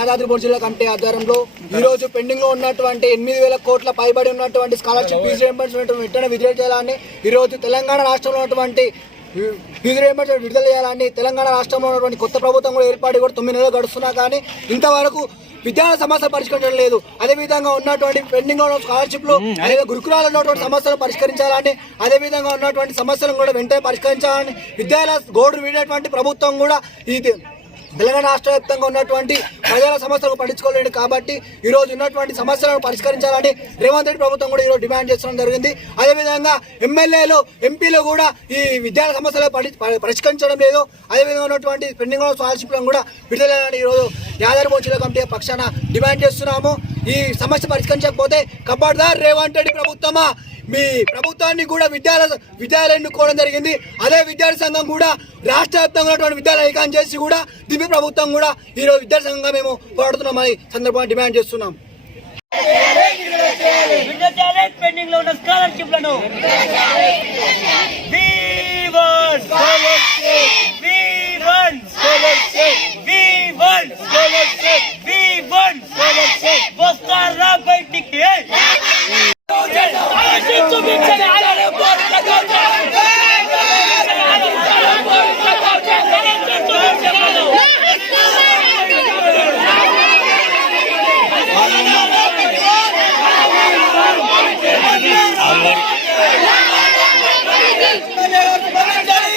యాదాద్రి భువనగిరి జిల్లా కమిటీ ఆధ్వర్యంలో ఈ రోజు పెండింగ్ లో ఉన్నటువంటి 8,000 కోట్ల పైబడి ఉన్నటువంటి స్కాలర్షిప్ ఫీజు రియంబర్స్మెంట్ వెంటనే విడుదల చేయాలని ఈ రోజు తెలంగాణ రాష్ట్రంలో ఉన్నటువంటి ఫీజు రియంబర్స్మెంట్ విడుదల చేయాలని తెలంగాణ రాష్ట్రంలో ఉన్నటువంటి కొత్త ప్రభుత్వం కూడా ఏర్పాటు కూడా 9 నెలలు గడుస్తున్నా కానీ ఇంతవరకు విద్యార్థి సమస్యలు పరిష్కరించడం లేదు. అదేవిధంగా ఉన్నటువంటి పెండింగ్ లో ఉన్న స్కాలర్షిప్లు అదే గురుకులాలు ఉన్నటువంటి సమస్యలు పరిష్కరించాలని అదేవిధంగా ఉన్నటువంటి సమస్యలను కూడా వెంటనే పరిష్కరించాలని విద్యాలయ గోడు వీడేటువంటి ప్రభుత్వం కూడా ఈ తెలంగాణ రాష్ట్ర వ్యాప్తంగా ఉన్నటువంటి ప్రజల సమస్యలను పట్టించుకోలేదు కాబట్టి ఈ రోజు ఉన్నటువంటి సమస్యలను పరిష్కరించాలని రేవంత్ రెడ్డి ప్రభుత్వం కూడా ఈరోజు డిమాండ్ చేయడం జరిగింది. అదేవిధంగా ఎమ్మెల్యేలు ఎంపీలు కూడా ఈ విద్యార్థి సమస్యలు పరిష్కరించడం లేదు. అదేవిధంగా ఉన్నటువంటి పెండింగ్ స్కాలర్షిప్లను కూడా విడుదలని ఈరోజు యాదాద్రి భువనగిరి జిల్లా కమిటీ పక్షాన డిమాండ్ చేస్తున్నాము. ఈ సమస్య పరిష్కరించకపోతే ఖబర్దార్ రేవంత్ రెడ్డి ప్రభుత్వమా మీ ప్రభుత్వాన్ని కూడా విద్యాలయాలు ఎన్నుకోవడం జరిగింది. అదే విద్యార్థి సంఘం కూడా రాష్ట్ర వ్యాప్తంగా ఉన్నటువంటి విద్యాలయ ఐకాన్ చేసి కూడా దివ్య ప్రభుత్వం కూడా ఈరోజు విద్యార్థి సంఘంగా మేము పోరాడుతున్నామని సందర్భంగా డిమాండ్ చేస్తున్నాం. పెండింగ్ లో ఉన్న స్కాలర్షిప్లను వస్తారా బయటికి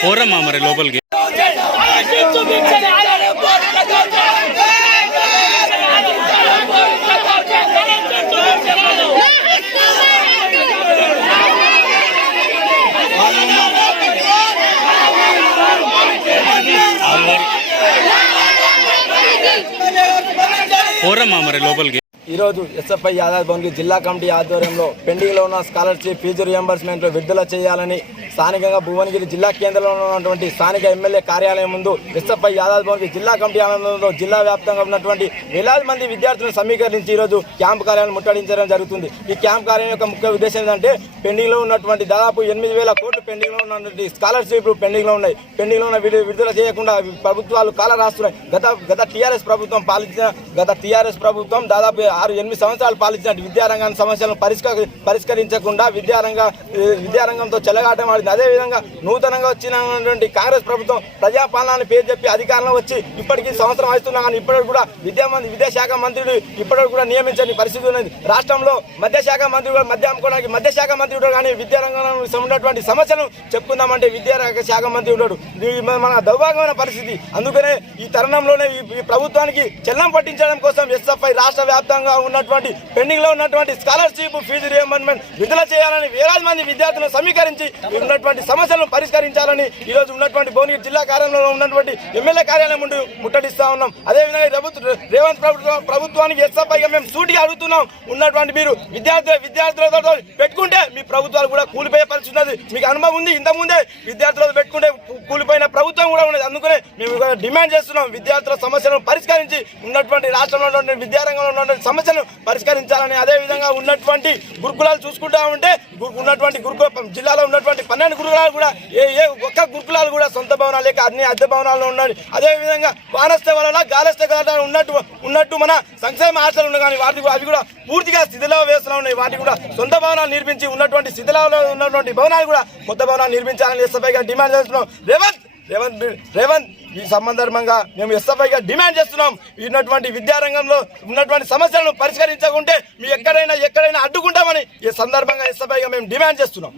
పోరమ్మా మరి లోపలికి పోరమ్మా మరి లోపలికి ఈరోజు ఎస్ఎఫ్ఐ యాదాద్రి భువనగిరి జిల్లా కమిటీ ఆధ్వర్యంలో పెండింగ్లో ఉన్న స్కాలర్షిప్ ఫీజు రియంబర్స్మెంట్ విడుదల చేయాలని స్థానికంగా భువనగిరి జిల్లా కేంద్రంలో ఉన్నటువంటి స్థానిక ఎమ్మెల్యే కార్యాలయం ముందు ఎస్ఎఫ్ఐ యాదాద్రి భువనగిరి జిల్లా కమిటీ ఆధ్వర్యంలో జిల్లా వ్యాప్తంగా ఉన్నటువంటి వేలాది మంది విద్యార్థులను సమీకరించి ఈరోజు క్యాంపు కార్యాలయం ముట్టడించడం జరుగుతుంది. ఈ క్యాంపు కార్యాలయం యొక్క ముఖ్య ఉద్దేశం ఏంటంటే పెండింగ్లో ఉన్నటువంటి దాదాపు 8,000 కోట్లు పెండింగ్లో ఉన్నటువంటి స్కాలర్షిప్ పెండింగ్లో ఉన్నాయి. పెండింగ్లో ఉన్న విడుదల చేయకుండా ప్రభుత్వాలు కాల రాస్తున్నాయి. గత టీఆర్ఎస్ ప్రభుత్వం దాదాపు 6-8 సంవత్సరాలు పాలించిన విద్యారంగాన్ని సమస్యలను పరిష్కరించకుండా విద్యారంగంతో చెలగాటం ఆడింది. అదేవిధంగా నూతనంగా వచ్చినటువంటి కాంగ్రెస్ ప్రభుత్వం ప్రజాపాలన పేరు చెప్పి అధికారంలో వచ్చి ఇప్పటికీ సంవత్సరం అవుతున్నా కానీ ఇప్పటికి కూడా విద్యాశాఖ మంత్రుడు ఇప్పటికి కూడా నియమించని పరిస్థితి ఉన్నది. రాష్ట్రంలో మద్యశాఖ మంత్రి మద్యశాఖ మంత్రుడు కానీ విద్యారంగంలో ఉన్నటువంటి సమస్యలను చెప్పుకుందామంటే విద్యాశాఖ మంత్రి ఉన్నాడు. మన దౌర్భాగ్యమైన పరిస్థితి. అందుకనే ఈ తరుణంలోనే ఈ ప్రభుత్వానికి చెల్లం పట్టించడం కోసం ఎస్ఎఫ్ఐ రాష్ట్ర వ్యాప్తంగా ఉన్నటువంటి పెండింగ్ లో ఉన్నటువంటి స్కాలర్షిప్ ఫీజు రియంబర్స్మెంట్ విడుదల చేయాలని వేలాది మంది విద్యార్థులను సమీకరించి ఉన్నటువంటి సమస్యలను పరిష్కరించాలని ఈ రోజు ఉన్నటువంటి భువనగిరి జిల్లా కార్యాలయంలో ఉన్నటువంటి ఎమ్మెల్యే కార్యాలయం ముందు ముట్టడిస్తా ఉన్నాం. అదేవిధంగా రేవంత్ ప్రభుత్వానికి ఎస్ఎఫ్ఐగా మేము సూటిగా అడుగుతున్నాం. ఉన్నటువంటి మీరు విద్యార్థులతో పెట్టుకుంటే మీ ప్రభుత్వాలు కూడా కూలిపోయే పరిస్థితి ఉన్నది. మీకు అనుభవం ఉంది. ఇంతకుముందే విద్యార్థులతో పెట్టుకుంటే కూలిపోయిన ప్రభుత్వం కూడా ఉన్నది. అందుకనే మేము డిమాండ్ చేస్తున్నాం. విద్యార్థుల సమస్యలను పరిష్కరించి ఉన్నటువంటి రాష్ట్రంలో ఉన్నటువంటి విద్యారంగంలో ఉన్నటువంటి సమస్యలను పరిష్కరించాలని అదేవిధంగా ఉన్నటువంటి గురుకులాలు చూసుకుంటా ఉంటే ఉన్నటువంటి జిల్లాలో ఉన్నటువంటి 12 గురుకులాలు కూడా ఒక్క గురుకులాలు కూడా సొంత భవనాలు లేక అన్ని అద్దె భవనాల్లో ఉన్నాయి. అదేవిధంగా వానస్థ వలన గాలస్థ ఉన్నట్టు మన సంక్షేమ ఆశలు ఉన్నాయి కానీ అవి కూడా పూర్తిగా స్థితిలో వేస్తూ ఉన్నాయి. వాటికి కూడా సొంత భవనాలు నిర్మించి ఉన్నటువంటి స్థితిలో ఉన్నటువంటి భవనాలు కూడా కొత్త భవనాలు నిర్మించాలని ఎస్ఎఫ్ఐగా డిమాండ్ చేస్తున్నాం. రేవంత్ ఈ సందర్భంగా మేము ఎస్ఎఫ్ఐగా డిమాండ్ చేస్తున్నాం. ఉన్నటువంటి విద్యారంగంలో ఉన్నటువంటి సమస్యలను పరిష్కరించకుంటే మీ ఎక్కడైనా అడ్డుకుంటామని ఈ సందర్భంగా ఎస్ఎఫ్ఐగా మేము డిమాండ్ చేస్తున్నాం.